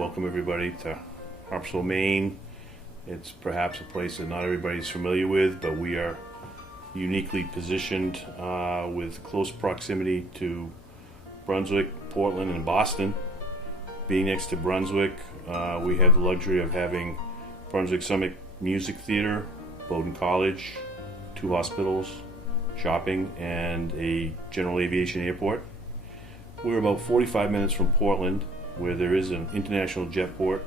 welcome everybody to Harpswell, Maine. It's perhaps a place that not everybody's familiar with, but we are uniquely positioned with close proximity to Brunswick, Portland, and Boston. Being next to Brunswick, we have the luxury of having Brunswick Summit Music Theater, Bowdoin College, 2 hospitals, shopping, and a general aviation airport. We're about 45 minutes from Portland, where there is an international jet port,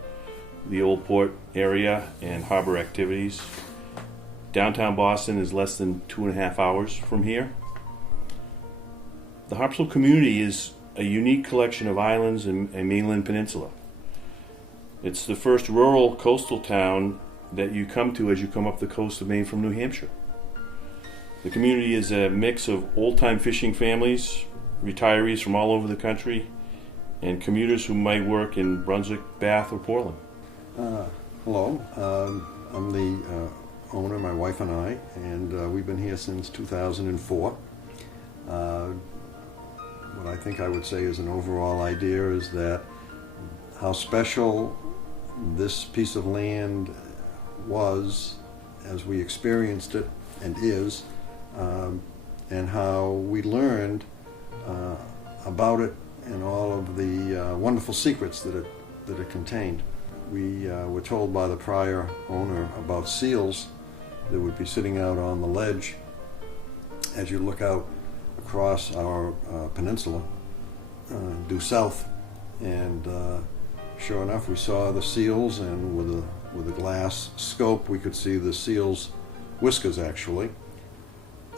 the old port area, and harbor activities. Downtown Boston is less than 2.5 hours from here. The Harpswell community is a unique collection of islands and a mainland peninsula. It's the first rural coastal town that you come to as you come up the coast of Maine from New Hampshire. The community is a mix of old-time fishing families, retirees from all over the country, and commuters who might work in Brunswick, Bath, or Portland. Hello, I'm the owner, my wife and I, and we've been here since 2004. What I think I would say is an overall idea is that how special this piece of land was as we experienced it and is, and how we learned about it and all of the wonderful secrets that it contained. We were told by the prior owner about seals that would be sitting out on the ledge as you look out across our peninsula due south, and sure enough we saw the seals, and with a glass scope we could see the seals' whiskers actually.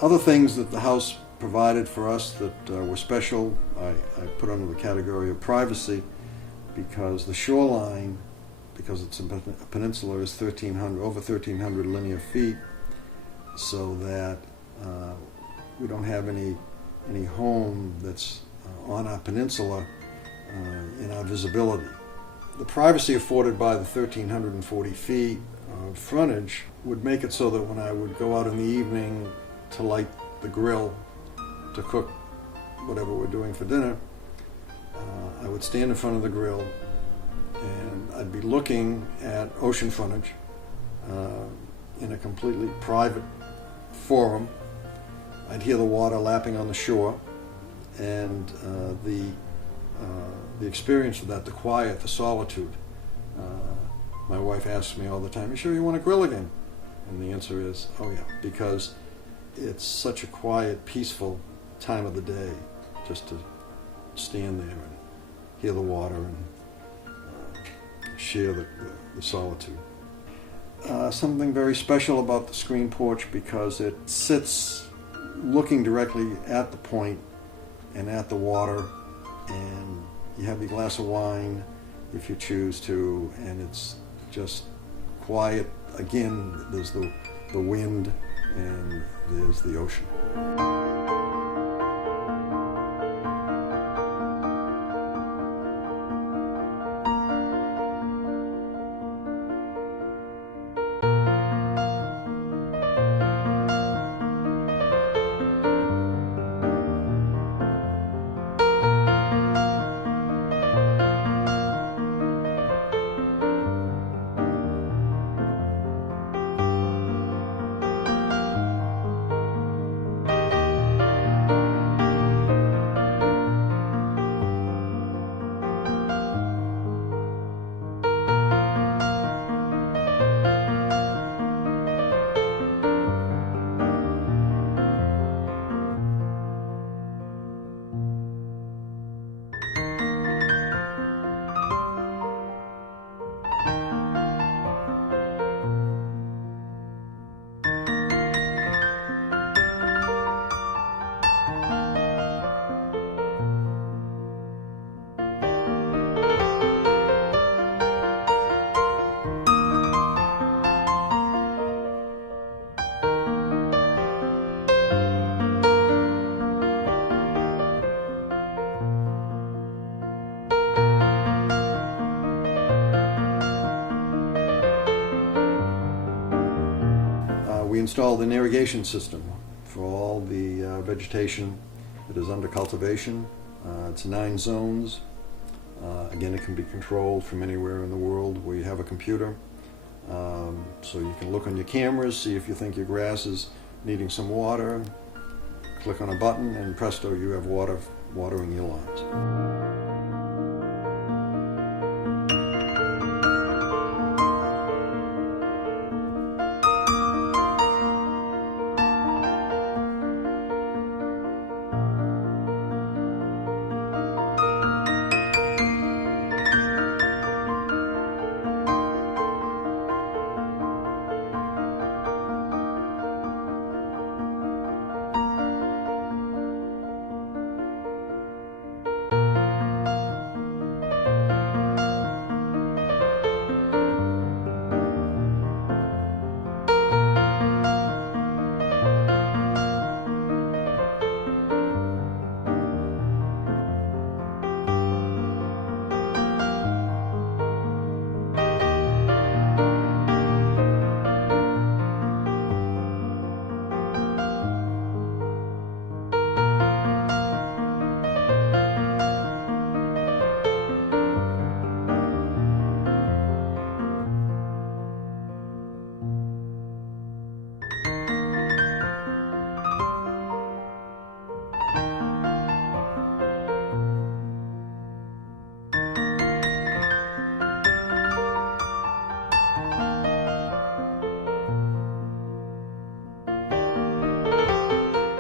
Other things that the house provided for us that were special, I put under the category of privacy, because the shoreline, because it's a peninsula, is over 1,300 linear feet, so that we don't have any home that's on our peninsula in our visibility. The privacy afforded by the 1,340 feet of frontage would make it so that when I would go out in the evening to light the grill to cook whatever we're doing for dinner, I would stand in front of the grill and I'd be looking at ocean frontage in a completely private forum. I'd hear the water lapping on the shore, and the experience of that, the quiet, the solitude. My wife asks me all the time, "You sure you want to grill again?" And the answer is, oh yeah, because it's such a quiet, peaceful time of the day just to stand there and hear the water and share the solitude. Something very special about the screen porch, because it sits looking directly at the point and at the water, and you have your glass of wine if you choose to, and it's just quiet. Again, there's the wind and there's the ocean. We installed an irrigation system for all the vegetation that is under cultivation. It's 9 zones. Again, it can be controlled from anywhere in the world where you have a computer. So you can look on your cameras, see if you think your grass is needing some water, click on a button, and presto, you have water watering your lawns.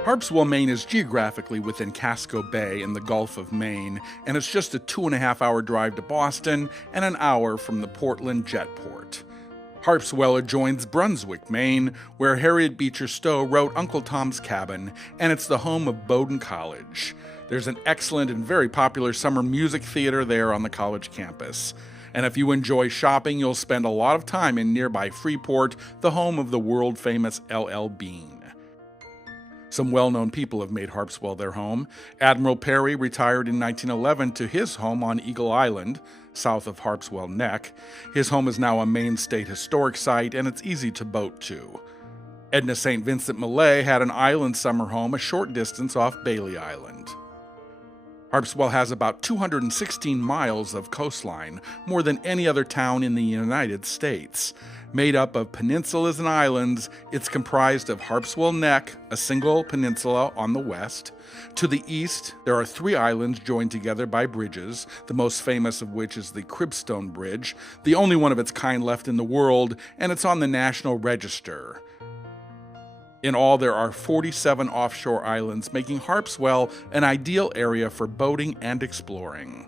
Harpswell, Maine is geographically within Casco Bay in the Gulf of Maine, and it's just a 2.5-hour drive to Boston and an hour from the Portland Jetport. Harpswell adjoins Brunswick, Maine, where Harriet Beecher Stowe wrote Uncle Tom's Cabin, and it's the home of Bowdoin College. There's an excellent and very popular summer music theater there on the college campus. And if you enjoy shopping, you'll spend a lot of time in nearby Freeport, the home of the world-famous L.L. Bean. Some well-known people have made Harpswell their home. Admiral Perry retired in 1911 to his home on Eagle Island, south of Harpswell Neck. His home is now a Maine State Historic Site, and it's easy to boat to. Edna St. Vincent Millay had an island summer home a short distance off Bailey Island. Harpswell has about 216 miles of coastline, more than any other town in the United States. Made up of peninsulas and islands, it's comprised of Harpswell Neck, a single peninsula on the west. To the east, there are 3 islands joined together by bridges, the most famous of which is the Cribstone Bridge, the only one of its kind left in the world, and it's on the National Register. In all, there are 47 offshore islands, making Harpswell an ideal area for boating and exploring.